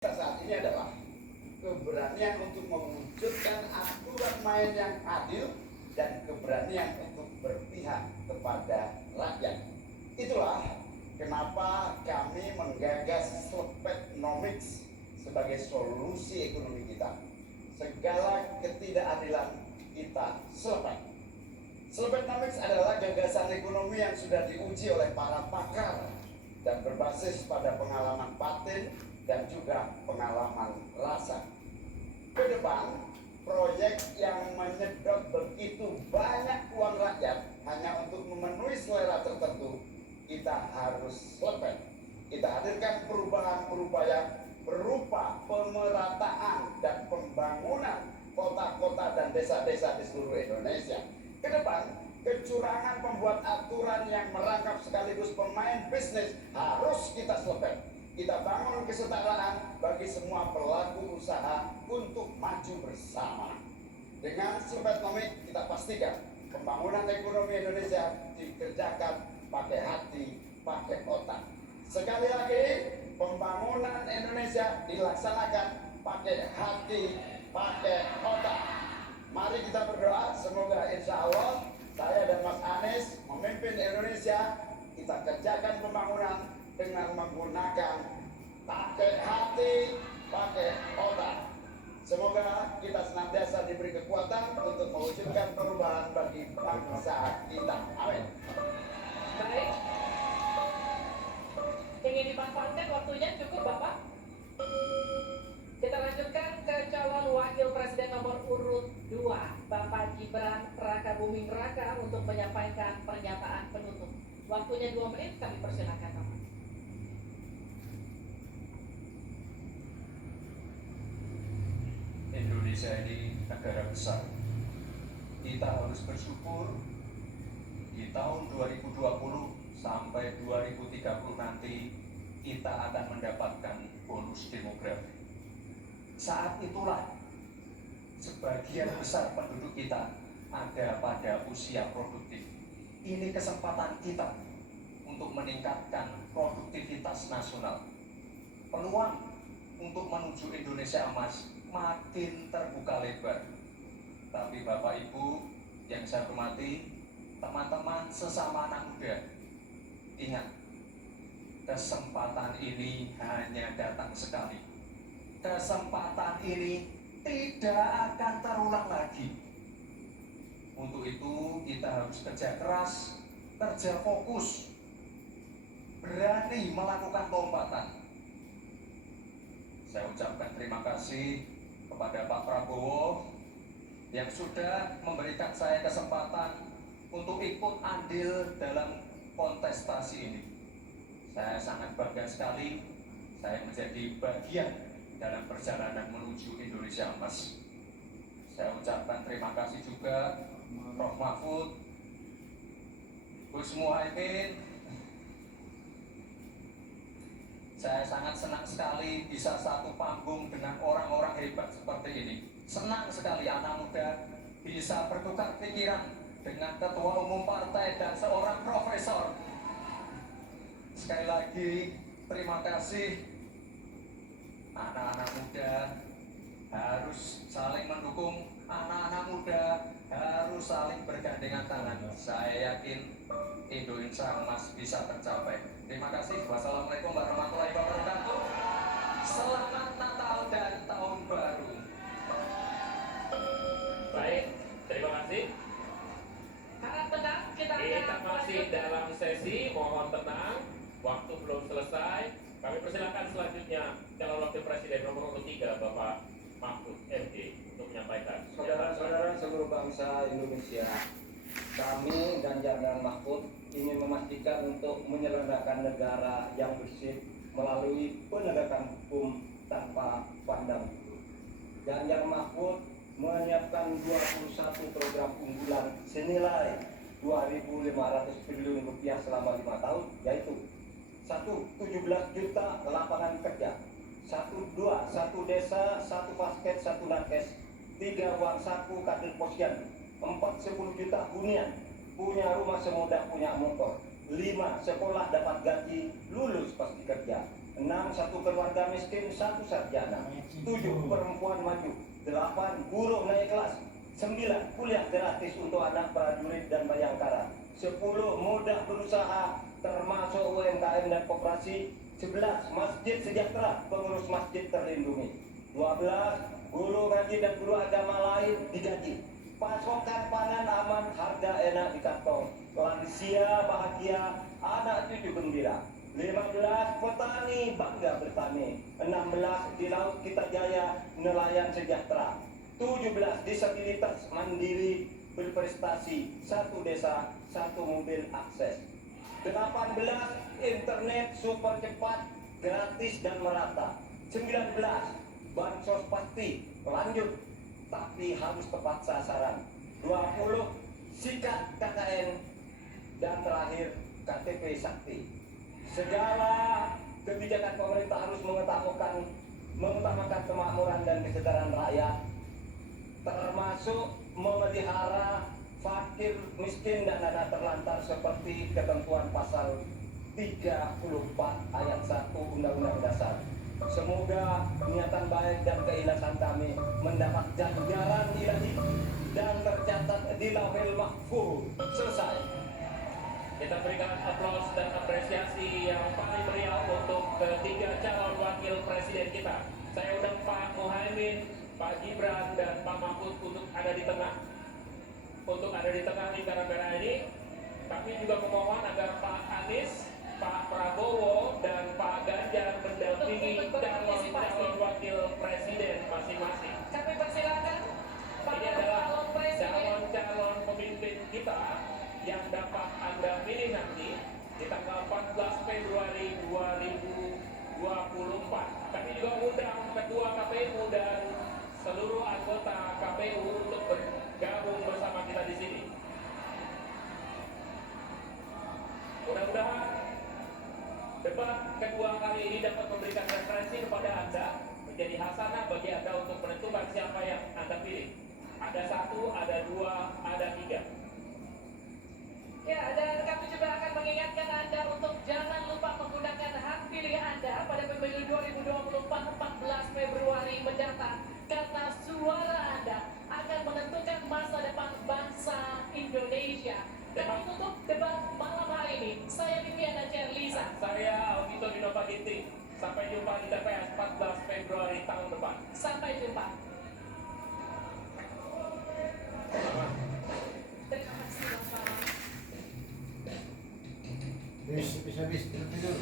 Saat ini adalah keberanian untuk mewujudkan aturan main yang adil dan keberanian untuk berpihak kepada rakyat. Itulah kenapa kami menggagas Slepetnomics sebagai solusi ekonomi kita. Segala ketidakadilan kita selepet. Slepetnomics adalah gagasan ekonomi yang sudah diuji oleh para pakar dan berbasis pada pengalaman batin dan juga pengalaman rasa. Ke depan, proyek yang menyedot begitu banyak uang rakyat hanya untuk memenuhi selera tertentu, kita harus selepet. Kita hadirkan perubahan berupa pemerataan dan pembangunan kota-kota dan desa-desa di seluruh Indonesia. Ke depan, kecurangan pembuat aturan yang merangkap sekaligus pemain bisnis harus kita selepet. Kita bangun kesetaraan bagi semua pelaku usaha untuk maju bersama. Dengan Slepetnomics kita pastikan pembangunan ekonomi Indonesia dikerjakan pakai hati, pakai otak. Sekali lagi, pembangunan Indonesia dilaksanakan pakai hati, pakai otak. Mari kita berdoa, semoga insya Allah saya dan Mas Anies memimpin Indonesia. Kita kerjakan pembangunan dengan menggunakan pakai hati, pakai otak. Semoga kita senantiasa diberi kekuatan untuk mewujudkan perubahan bagi bangsa kita. Amin. Baik. Ingin dimanfaatkan waktunya cukup, Bapak? Kita lanjutkan ke calon wakil presiden nomor urut 2, Bapak Gibran Rakabuming Raka untuk menyampaikan pernyataan penutup. Waktunya 2 menit, kami persilakan, Bapak. Indonesia ini negara besar. Kita harus bersyukur di tahun 2020 sampai 2030 nanti kita akan mendapatkan bonus demografi. Saat itulah sebagian besar penduduk kita ada pada usia produktif. Ini kesempatan kita untuk meningkatkan produktivitas nasional. Peluang untuk menuju Indonesia emas makin terbuka lebar. Tapi Bapak Ibu yang saya hormati, teman-teman sesama anak muda, ingat, kesempatan ini hanya datang sekali. Kesempatan ini tidak akan terulang lagi. Untuk itu kita harus kerja keras, kerja fokus, berani melakukan lompatan. Saya ucapkan terima kasih kepada Pak Prabowo yang sudah memberikan saya kesempatan untuk ikut andil dalam kontestasi ini. Saya sangat bangga sekali saya menjadi bagian dalam perjalanan menuju Indonesia emas. Saya ucapkan terima kasih juga Prof. Mahfud, Gus Muhaimin. Saya sangat senang sekali bisa satu panggung dengan orang-orang hebat seperti ini. Senang sekali anak muda bisa bertukar pikiran dengan ketua umum partai dan seorang profesor. Sekali lagi, terima kasih. Anak-anak muda harus saling mendukung, anak-anak muda harus saling bergandengan tangan. Saya yakin Indonesia emas bisa tercapai. Terima kasih. Wassalamualaikum warahmatullahi wabarakatuh. Selamat Natal dan Tahun Baru. Baik, terima kasih. Harap tenang, kita Masih dalam sesi, mohon tenang. Waktu belum selesai. Kami persilakan selanjutnya calon wakil presiden nomor urut 3, Bapak Mahfud MD, untuk menyampaikan. Saudara-saudara seluruh bangsa Indonesia, kami Ganjar dan Mahfud ingin memastikan untuk menyelenggarakan negara yang bersih melalui penegakan hukum tanpa pandang bulu. Ganjar Mahfud menyiapkan 21 program unggulan senilai 2.500 triliun rupiah selama 5 tahun, yaitu 1. 17 juta lapangan kerja, 1 desa, 1 basket, 1 nakes, 3 uang saku kader posyandu, 4 10 juta hunian, punya rumah semudah punya motor, 5 sekolah dapat gaji lulus pasti kerja, 6 satu keluarga miskin, 1 sarjana, 7 perempuan maju, 8 buruh naik kelas, 9 kuliah gratis untuk anak prajurit dan bayangkara, 10 muda berusaha termasuk UMKM dan koperasi, 11 masjid sejahtera pengurus masjid terlindungi, 12 guru ngaji dan guru agama lain digaji, pasokan pangan aman, harga enak di kantong, lansia bahagia, anak cucu gembira, 15 petani bangga bertani, 16 di laut kita jaya nelayan sejahtera, 17 disabilitas mandiri berprestasi, 1 desa 1 mobil akses, 18 internet super cepat gratis dan merata, 19 bansos pasti lanjut tapi harus tepat sasaran, 20 sikat KKN, dan terakhir KTP Sakti. Segala kebijakan pemerintah harus mengutamakan kemakmuran dan kesejahteraan rakyat, termasuk memelihara fakir, miskin, dan anak terlantar seperti ketentuan pasal 34 ayat 1 Undang-Undang Dasar. Semoga niatan baik dan keikhlasan kami mendapat ganjaran ilahi dan tercatat di Lauhil Mahfuz. Selesai. Kita berikan aplaus dan apresiasi yang paling meriah untuk ketiga calon wakil presiden kita. Saya undang Pak Muhaimin, Pak Gibran, dan Pak Mahfud untuk ada di tengah. Untuk ada di tengah lingkaran merah ini, kami juga memohon agar Pak Anies, Pak Prabowo, dan Pak Ganjar mendampingi calon wakil presiden masing-masing. Kami persilakan Ini para adalah calon presiden. calon pemimpin kita yang dapat Anda pilih nanti di tanggal 14 Februari 2024. Kami juga undang Ketua KPU dan seluruh anggota KPU untuk bergabung bersama kita di sini. Mudah-mudahan debat kedua kali ini dapat memberikan referensi kepada Anda, menjadi hasanah bagi Anda untuk menentukan siapa yang Anda pilih. Ada 1, ada 2, ada 3. Ya, dan kami juga akan mengingatkan Anda untuk jangan lupa menggunakan hak pilih Anda pada pemilu 2024 14 Februari mendatang, karena suara Anda akan menentukan masa depan bangsa Indonesia. Kami tutup debat malam hari ini. Saya Viviana Cerlisa. Saya Alvito Dinova Ginting. Sampai jumpa di TPS 14 Februari tahun depan. Sampai jumpa. Selamat. Terima kasih Bapak. Habis, habis, tidur.